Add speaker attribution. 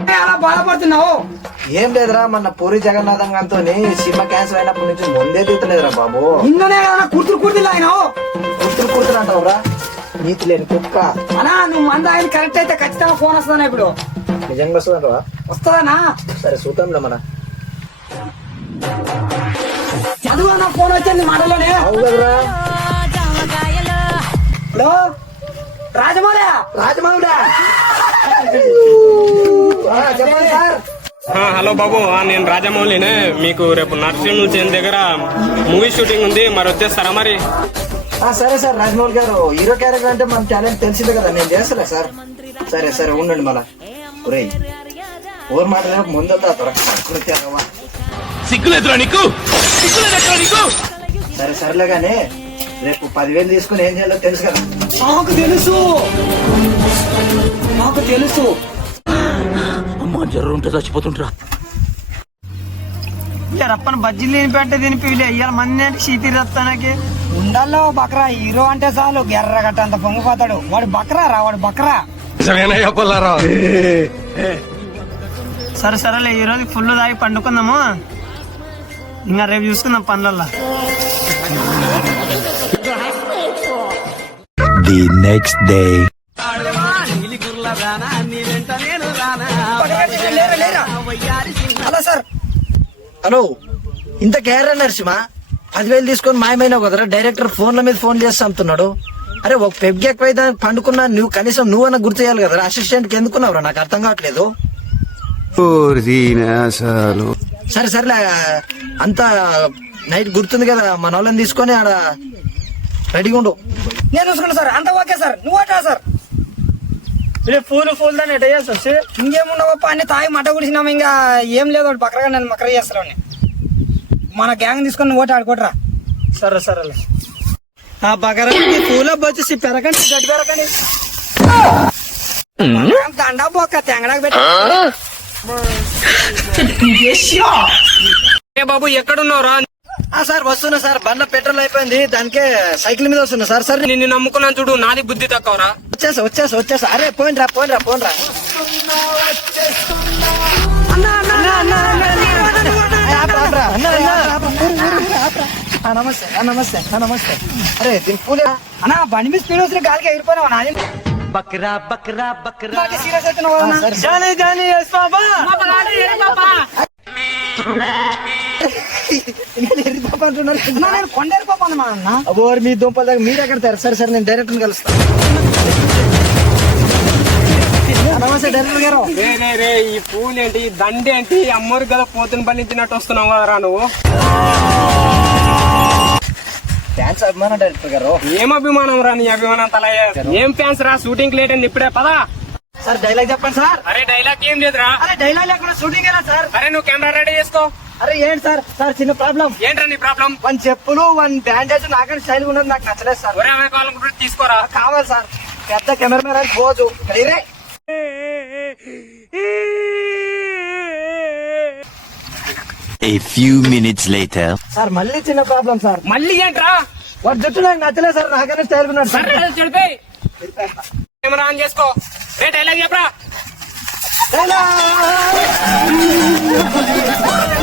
Speaker 1: అలా బాధపడుతున్నావు?
Speaker 2: ఏం లేదురా, మొన్న పూరి జగన్నాథం గారితో సినిమా క్యాన్సిల్ అయినప్పటి నుంచి ముందే తీతలేదురా బాబు.
Speaker 1: నిన్ననే కదా కుర్తులు అయినావు.
Speaker 2: కుర్తులు అంటావురా, నీతి లేని కుక్క.
Speaker 1: అనా నువ్వు మంద ఆయన కరెక్ట్ అయితే ఖచ్చితంగా ఫోన్ వస్తుందా ఇప్పుడు?
Speaker 2: నిజంగా వస్తుందంటవా?
Speaker 1: వస్తుందనా?
Speaker 2: సరే చూద్దాంలే. మన
Speaker 1: చదువు అన్న ఫోన్ వచ్చింది మాటలోనే.
Speaker 2: అవునరా.
Speaker 1: హలో రాజమౌళి.
Speaker 2: చెప్పండి సార్.
Speaker 3: హలో బాబు, నేను రాజమౌళినే. మీకు రేపు నర్సింహుల చేను దగ్గర మూవీ షూటింగ్ ఉంది, మరి వచ్చేస్తారా మరి?
Speaker 2: సరే సార్. రాజమౌళి గారు హీరో క్యారెక్టర్ అంటే మన టాలెంట్ తెలిసిందే కదా, నేను చేస్తాలే సార్. సరే సరే ఉండండి. మళ్ళా ఒరే ఊరు మాట ముందు
Speaker 3: సిగ్గులేదురా నీకు?
Speaker 2: సరే సరేలే గానీ రేపు 10,000 తీసుకుని ఏం చేయాలో తెలుసు కదా?
Speaker 1: నాకు తెలుసు.
Speaker 4: అమ్మా జ్వరం ఉంటే చచ్చిపోతుంటరా.
Speaker 1: రప్పని బజ్జీలు తినిపెట్టే తినిపిలే ఇవాళ మంది అంటే షీతి రత్తానికి ఉండాలో బక్రా. హీరో అంటే చాలు ఎర్రగట్ట అంత పొంగిపోతాడు. వాడు బక్రా రా, వాడు బక్రా. సరే సరేలే, ఈ రోజు ఫుల్ తాగి పండుకుందాము, ఇంకా రేపు చూసుకుందాం పనులల్లో.
Speaker 4: The next day.
Speaker 1: Hello sir.
Speaker 2: Hello, ఇంత కేర్ నరసింహ 10,000 తీసుకొని మాయమైనావు కదరా. డైరెక్టర్ ఫోన్ల మీద ఫోన్ చేసి అమ్ముతున్నాడు. అరే ఒక పెగ్గి ఎక్కువైతే పండుకున్నా నువ్వు కనీసం నువ్వన్నా గుర్తు చేయాలి కదరా. అసిస్టెంట్ కి ఎందుకున్నావురా? నాకు అర్థం కావట్లేదు. సరే సరేలే, అంతా నైట్ గుర్తుంది కదా, మన వాళ్ళని తీసుకొని ఆడ రెడీగా ఉండు.
Speaker 1: నేను చూసుకున్నా సార్, అంత ఓకే సార్. నువ్వు అటా సార్ ఫూల్ దాన్ని ఎట చేస్తా. ఇంకేముండవు అన్ని తాగి మట కుడిసినాము, ఇంకా ఏం లేదు. వాడు బక్రగా నేను మకర చేస్తాను. మన గ్యాంగ్ తీసుకొని నువ్వు ఆడుకోట్రా. సరే సరేలే. ఆ బకరా పూల వచ్చేసి పెరకండి, గడ్డి పెరకండి. దండా బొక్క తెంగడాకి పెట్టి.
Speaker 3: బాబు ఎక్కడున్నావురా?
Speaker 2: సార్ వస్తున్నా సార్. బండ్ల పెట్రోల్ అయిపోయింది, దానికే సైకిల్ మీద వస్తున్నా సార్. సరే
Speaker 3: నిన్ను నమ్ముకున్నాను చూడు, నాది బుద్ధి తక్కువరా.
Speaker 2: వచ్చేసా. అరే పోయినరా. నమస్తే. అరే దీని పూలే
Speaker 1: అన్నా బండి మీద స్పీడ్ వస్తే గాలికి ఎగిరిపోయినావు. నాది
Speaker 4: బక్రా
Speaker 1: సీరియస్ అవుతున్నావు. నేను కొండేరిపోతాను మా అన్న.
Speaker 2: అబ్బోరు మీ దుంపల దగ్గర మీరు ఎక్కడతారు? సరే సరే, నేను డైరెక్టర్ కలుస్తాను. నమస్తే డైరెక్టర్ గారు.
Speaker 3: రే ఈ పూలు ఏంటి, దండి ఏంటి, అమ్మోరు కదా పోతుని పండించినట్టు వస్తున్నావు కదరా నువ్వు.
Speaker 2: డాన్స్ అభిమానం డైరెక్టర్ గారు.
Speaker 3: ఏం అభిమానం రా నీ అభిమానం తల? ఏం ఫ్యాన్స్ రా, షూటింగ్ లేట్ అని ఇప్పుడే పదా.
Speaker 2: సార్ డైలాగ్ చెప్పండి సార్.
Speaker 3: అరే డైలాగ్ ఏం లేదురా.
Speaker 2: అరే డైలాగ్ లేకుండా షూటింగ్ ఎలా సార్?
Speaker 3: అరే నువ్వు కెమెరా రెడీ చేసుకో.
Speaker 2: అరే ఏంటి సార్? చిన్న ప్రాబ్లం.
Speaker 3: ఏంట్రా నీ ప్రాబ్లం?
Speaker 2: 1 చెప్పులు 1 బ్యాండేజ్ నాకంటే స్టైల్ ఉన్నది, నాకు నచ్చలేదు సార్.
Speaker 3: ఒరే అమ్మాయి కావాలనుకుంటే తీసుకోరా.
Speaker 2: కావాలి సార్. పెద్ద camera pose.
Speaker 4: A few minutes later.
Speaker 2: Sir మళ్ళీ చిన్న ప్రాబ్లం సార్.
Speaker 3: మళ్ళీ ఏంట్రా?
Speaker 2: వాడు జుట్టు నాకు నచ్చలేదు సార్, నాకనే స్టైల్ ఉన్నాడు సార్.
Speaker 3: సరే చెడిపోయి కెమెరా ఆన్ చేసుకో. రే డైలాగ్ చెప్పరా.